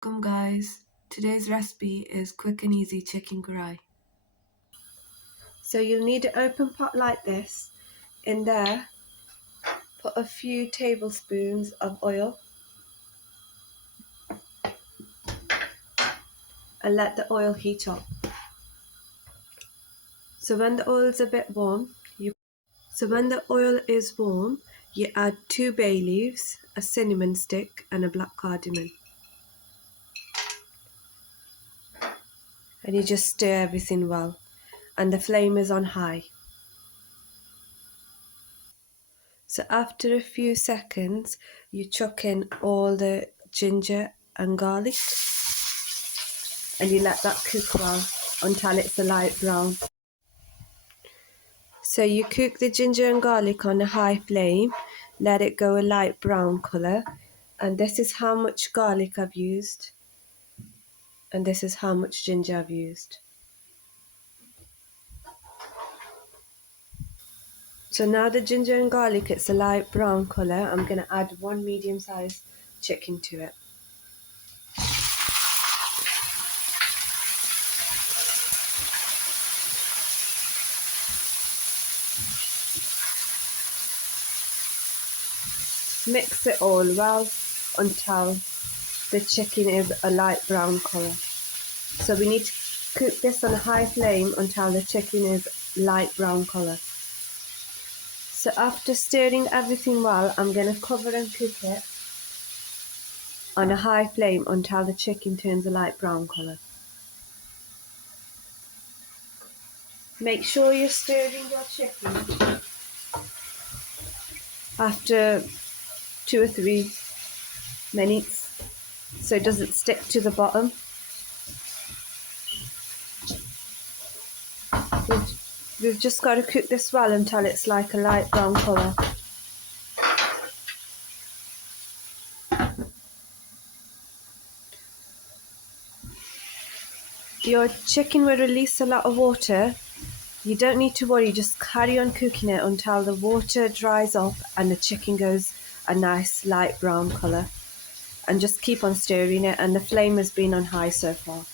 Welcome guys, today's recipe is quick and easy chicken karahi. So you'll need an open pot like this. In there, put a few tablespoons of oil and let the oil heat up. So when the oil is a bit warm, you add 2 bay leaves, a cinnamon stick and a black cardamom. And you just stir everything well, and the flame is on high. So after a few seconds, you chuck in all the ginger and garlic and you let that cook well until it's a light brown. So you cook the ginger and garlic on a high flame, let it go a light brown colour, and this is how much garlic I've used and this is how much ginger I've used. So now the ginger and garlic, it's a light brown colour, I'm going to add 1 medium-sized chicken to it. Mix it all well until the chicken is a light brown colour. So we need to cook this on a high flame until the chicken is light brown colour. So after stirring everything well, I'm going to cover and cook it on a high flame until the chicken turns a light brown colour. Make sure you're stirring your chicken after 2 or 3 minutes so it doesn't stick to the bottom. We've just got to cook this well until it's like a light brown colour. Your chicken will release a lot of water. You don't need to worry, just carry on cooking it until the water dries off and the chicken goes a nice light brown colour. And just keep on stirring it, and the flame has been on high so far.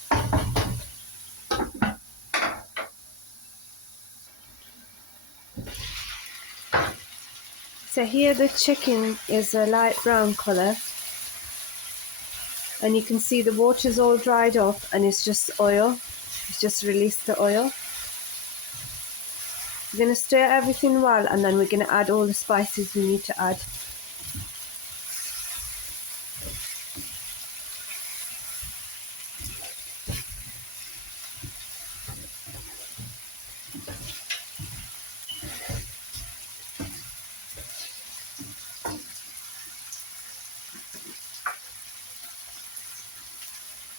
So here the chicken is a light brown colour and you can see the water's all dried off and it's just oil. It's just released the oil. We're going to stir everything well and then we're going to add all the spices we need to add.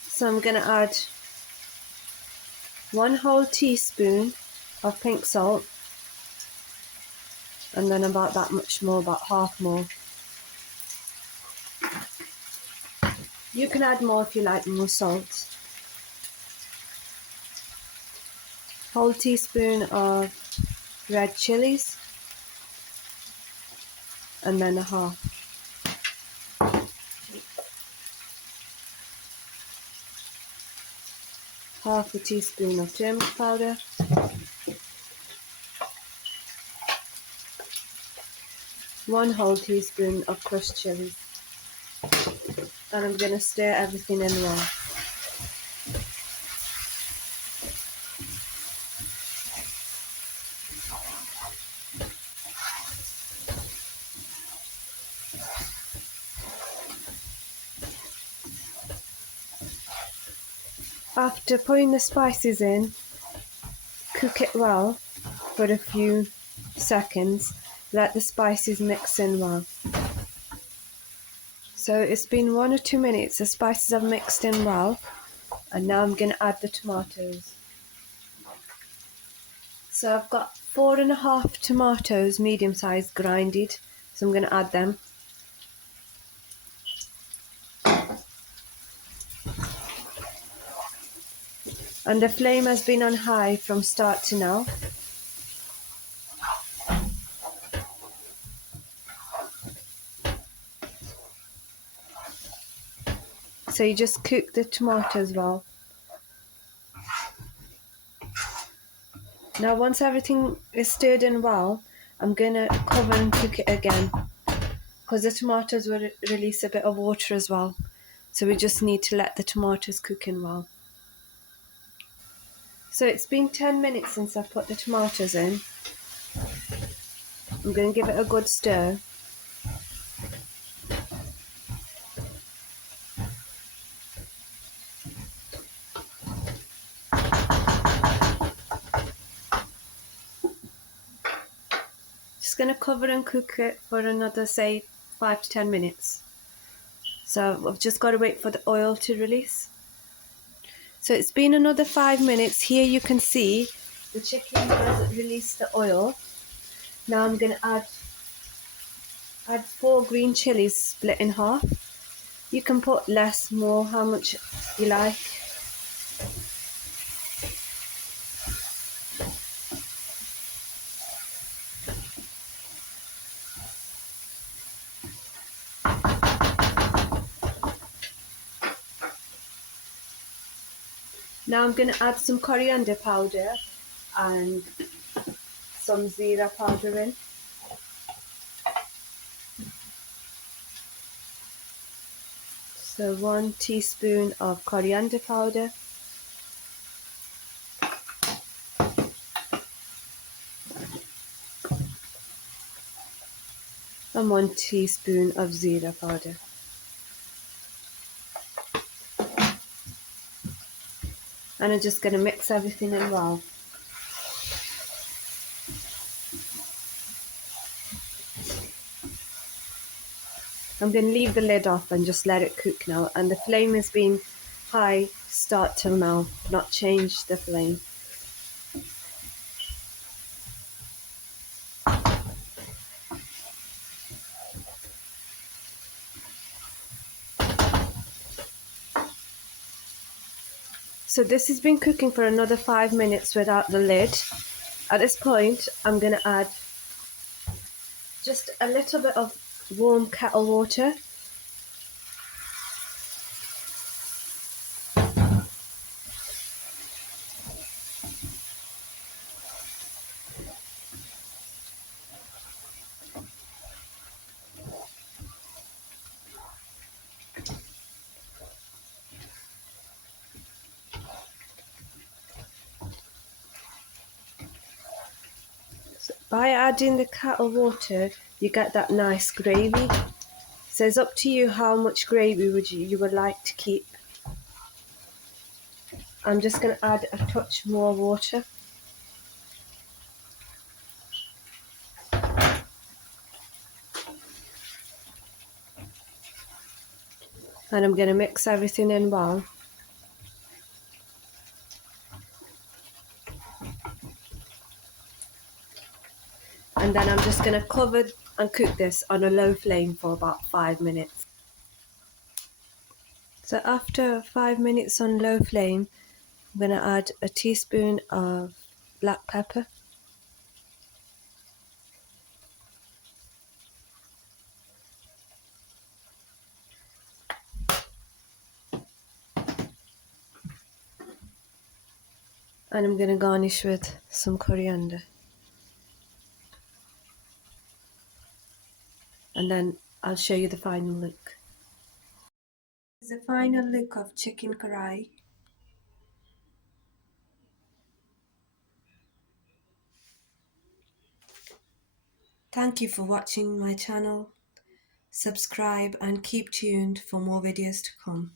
So I'm going to add 1 whole teaspoon of pink salt and then about that much more, about half more. You can add more if you like more salt. Whole teaspoon of red chilies and then a half a teaspoon of turmeric powder, 1 whole teaspoon of crushed chilies, and I'm going to stir everything in well. After putting the spices in, cook it well for a few seconds, let the spices mix in well. So it's been 1 or 2 minutes, the spices have mixed in well, and now I'm going to add the tomatoes. So I've got 4.5 tomatoes, medium sized, grinded, so I'm going to add them. And the flame has been on high from start to now. So you just cook the tomatoes well. Now once everything is stirred in well, I'm gonna cover and cook it again because the tomatoes will release a bit of water as well. So we just need to let the tomatoes cook in well. So it's been 10 minutes since I put the tomatoes in. I'm going to give it a good stir. Just going to cover and cook it for another, say, 5 to 10 minutes. So I've just got to wait for the oil to release. So it's been another 5 minutes. Here you can see the chicken has released the oil. Now I'm going to add 4 green chilies split in half. You can put less, more, how much you like. Now I'm going to add some coriander powder and some zira powder in. So 1 teaspoon of coriander powder. And 1 teaspoon of zira powder. And I'm just going to mix everything in well. I'm going to leave the lid off and just let it cook now. And the flame has been high start till now, not changed the flame. So this has been cooking for another 5 minutes without the lid. At this point, I'm going to add just a little bit of warm kettle water. So by adding the kettle water, you get that nice gravy. So it's up to you how much gravy you would like to keep. I'm just going to add a touch more water. And I'm going to mix everything in well. And then I'm just going to cover and cook this on a low flame for about 5 minutes. So after 5 minutes on low flame, I'm going to add a teaspoon of black pepper. And I'm going to garnish with some coriander. And then I'll show you the final look. This is the final look of chicken karahi. Thank you for watching my channel. Subscribe and keep tuned for more videos to come.